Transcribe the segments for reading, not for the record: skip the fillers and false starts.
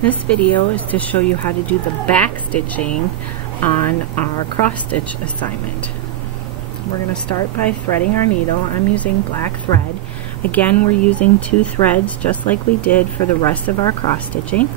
This video is to show you how to do the back stitching on our cross stitch assignment. We're going to start by threading our needle. I'm using black thread. Again, we're using 2 threads just like we did for the rest of our cross stitching.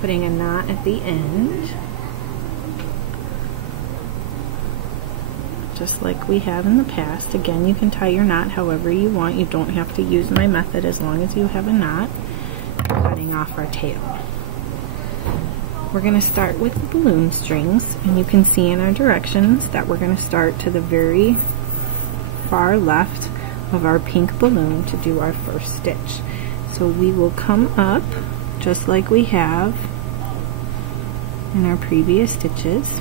Putting a knot at the end, just like we have in the past. Again, you can tie your knot however you want. You don't have to use my method as long as you have a knot. Cutting off our tail. We're going to start with the balloon strings, and you can see in our directions that we're going to start to the very far left of our pink balloon to do our first stitch. So we will come up just like we have in our previous stitches.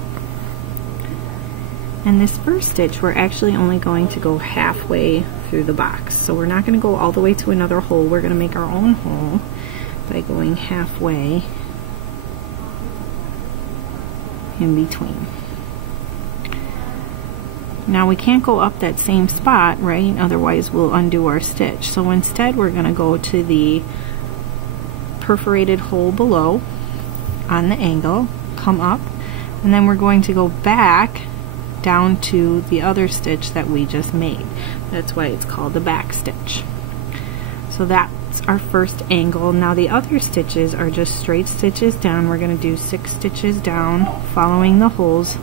And this first stitch, we're actually only going to go halfway through the box. So we're not going to go all the way to another hole. We're going to make our own hole by going halfway in between. Now we can't go up that same spot, right? Otherwise we'll undo our stitch. So instead we're going to go to the perforated hole below on the angle, come up, and then we're going to go back down to the other stitch that we just made. That's why it's called the back stitch. So that's our first angle. Now the other stitches are just straight stitches down. We're going to do 6 stitches down following the holes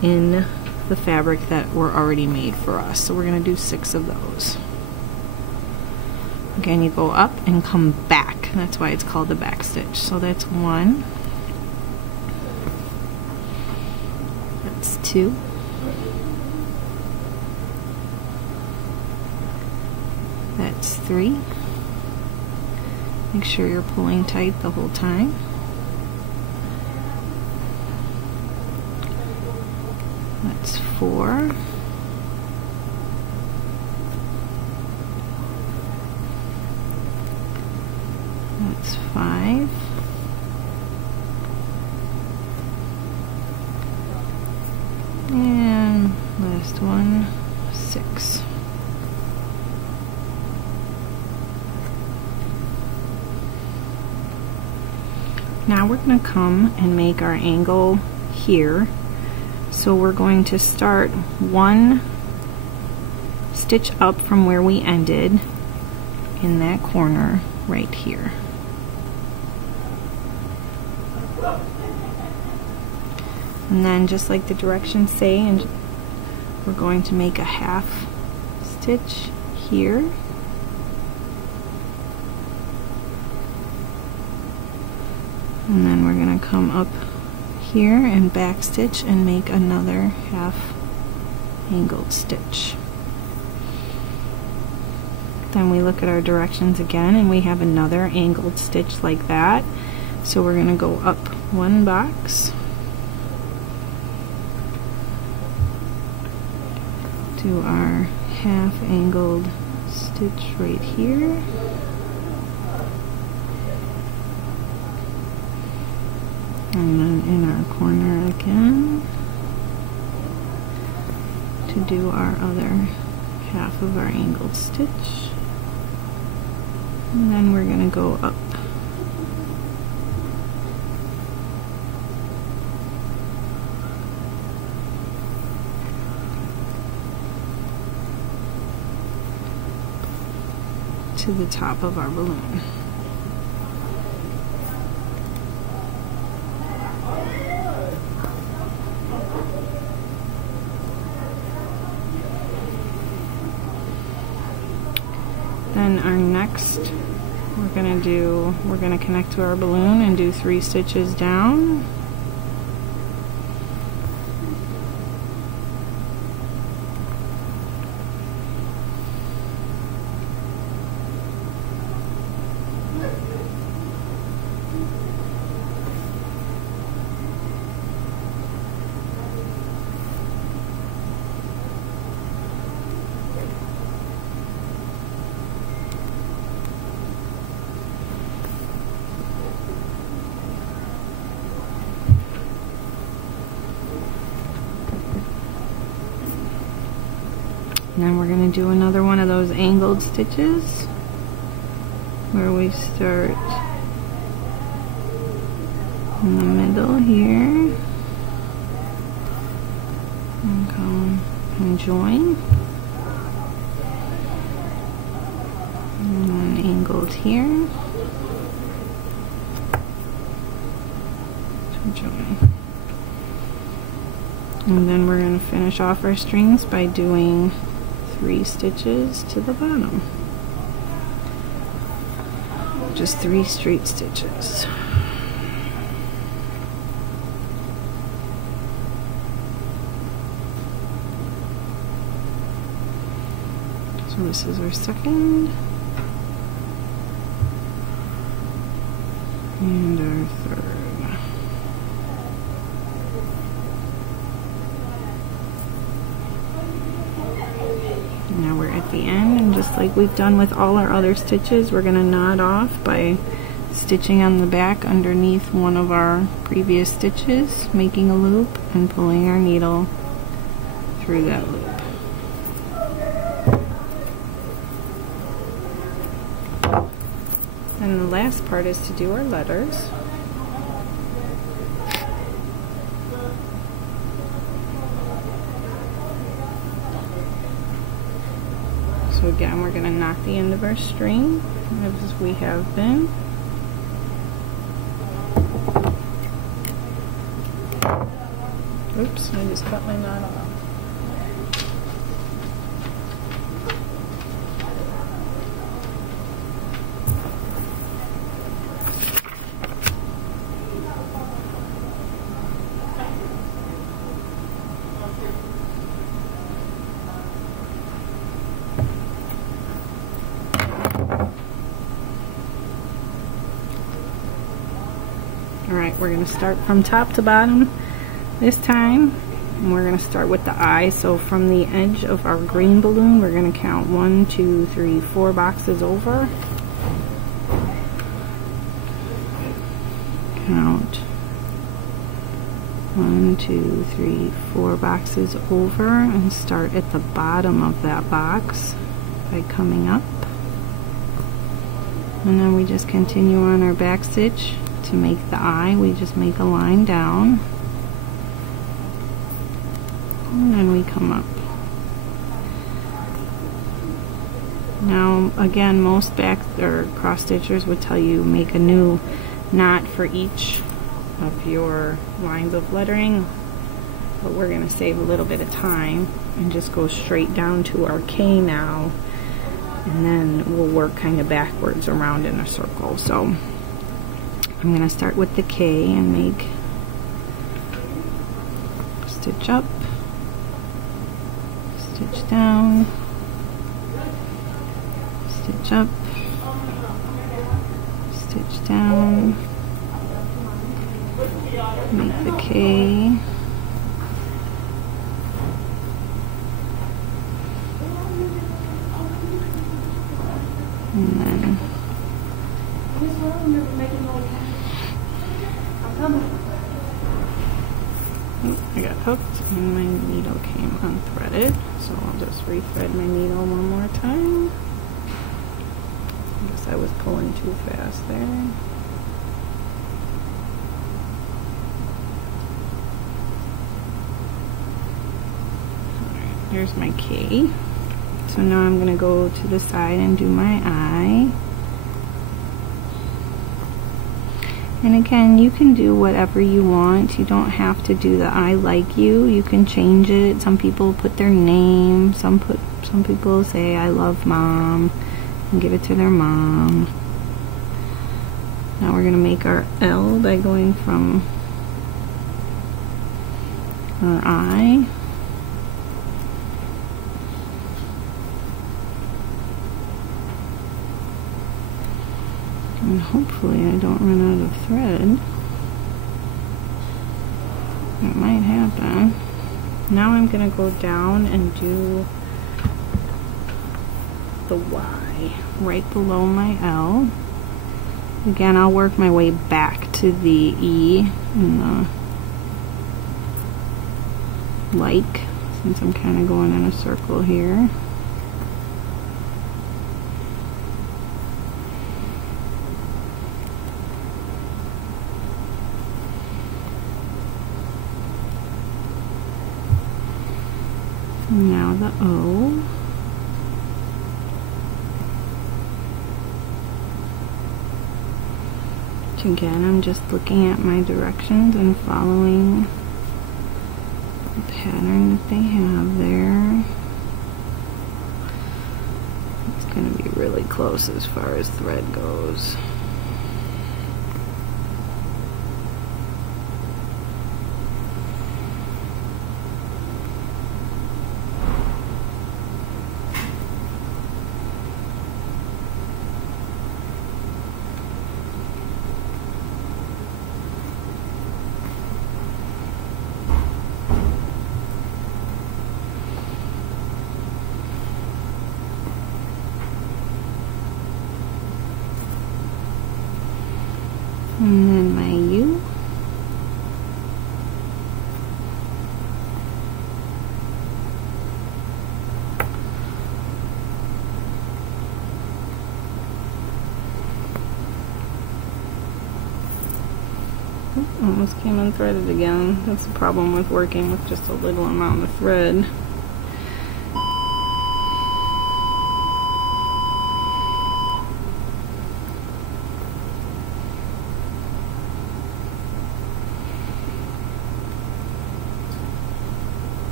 in the fabric that were already made for us. So we're going to do 6 of those. Again, you go up and come back. That's why it's called the back stitch. So that's 1. That's 2. That's 3. Make sure you're pulling tight the whole time. That's 4. That's 5. And last one, 6. Now we're going to come and make our angle here. So we're going to start 1 stitch up from where we ended in that corner right here. And then just like the directions say, and we're going to make a half stitch here. And then we're going to come up here and back stitch and make another half angled stitch. Then we look at our directions again and we have another angled stitch like that. So we're going to go up 1 box, do our half angled stitch right here. And then in our corner again to do our other half of our angled stitch. And then we're going to go up. To the top of our balloon. Then our next, we're going to connect to our balloon and do 3 stitches down. And then we're going to do another one of those angled stitches. where we start in the middle here and come and join, and then angled here to join. And then we're going to finish off our strings by doing 3 stitches to the bottom. Just 3 straight stitches. So this is our second and our third. Now we're at the end, and just like we've done with all our other stitches, we're going to knot off by stitching on the back underneath one of our previous stitches, making a loop and pulling our needle through that loop. And the last part is to do our letters. So again, we're going to knot the end of our string as we have been. Oops, I just cut my knot off. Alright, we're going to start from top to bottom this time, and we're going to start with the eye. So from the edge of our green balloon, we're going to count 1, 2, 3, 4 boxes over. Count 1, 2, 3, 4 boxes over, and start at the bottom of that box by coming up. And then we just continue on our back stitch. To make the eye, we just make a line down, and then we come up. Now again, most back or cross stitchers would tell you make a new knot for each of your lines of lettering, but we're going to save a little bit of time and just go straight down to our K now, and then we'll work kind of backwards around in a circle. So I'm going to start with the K and make stitch up, stitch down, stitch up, stitch down, make the K, and then I got hooked and my needle came unthreaded, so I'll just rethread my needle one more time. I guess I was pulling too fast there. Alright, here's my K. So now I'm going to go to the side and do my I. And again, you can do whatever you want. You don't have to do the I like you. You can change it. Some people put their name. Some people say I love mom and give it to their mom. Now we're going to make our L by going from our I. And hopefully I don't run out of thread. It might happen. Now I'm going to go down and do the Y right below my L. Again, I'll work my way back to the E in the like, since I'm kind of going in a circle here. O. Again, I'm just looking at my directions and following the pattern that they have there. It's going to be really close as far as thread goes. And then my U. Almost came unthreaded again. That's the problem with working with just a little amount of thread.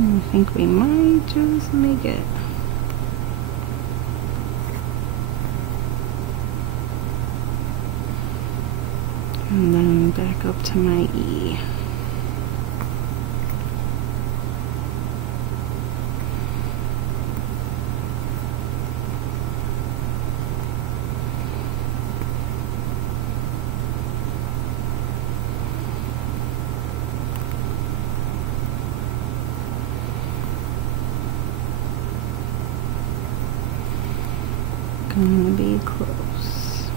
I think we might just make it. And then back up to my E. Gonna be close.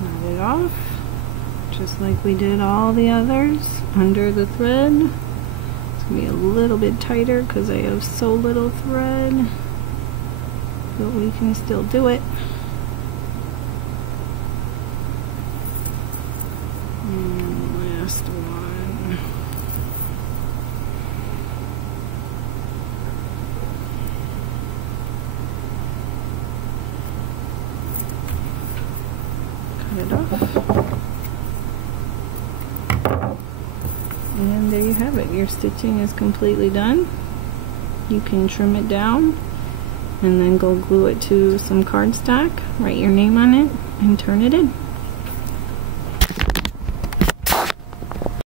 Knot it off, just like we did all the others, under the thread. It's gonna be a little bit tighter because I have so little thread. But we can still do it. And last one. Cut it off. And there you have it. Your stitching is completely done. You can trim it down and then go glue it to some cardstock, write your name on it, and turn it in.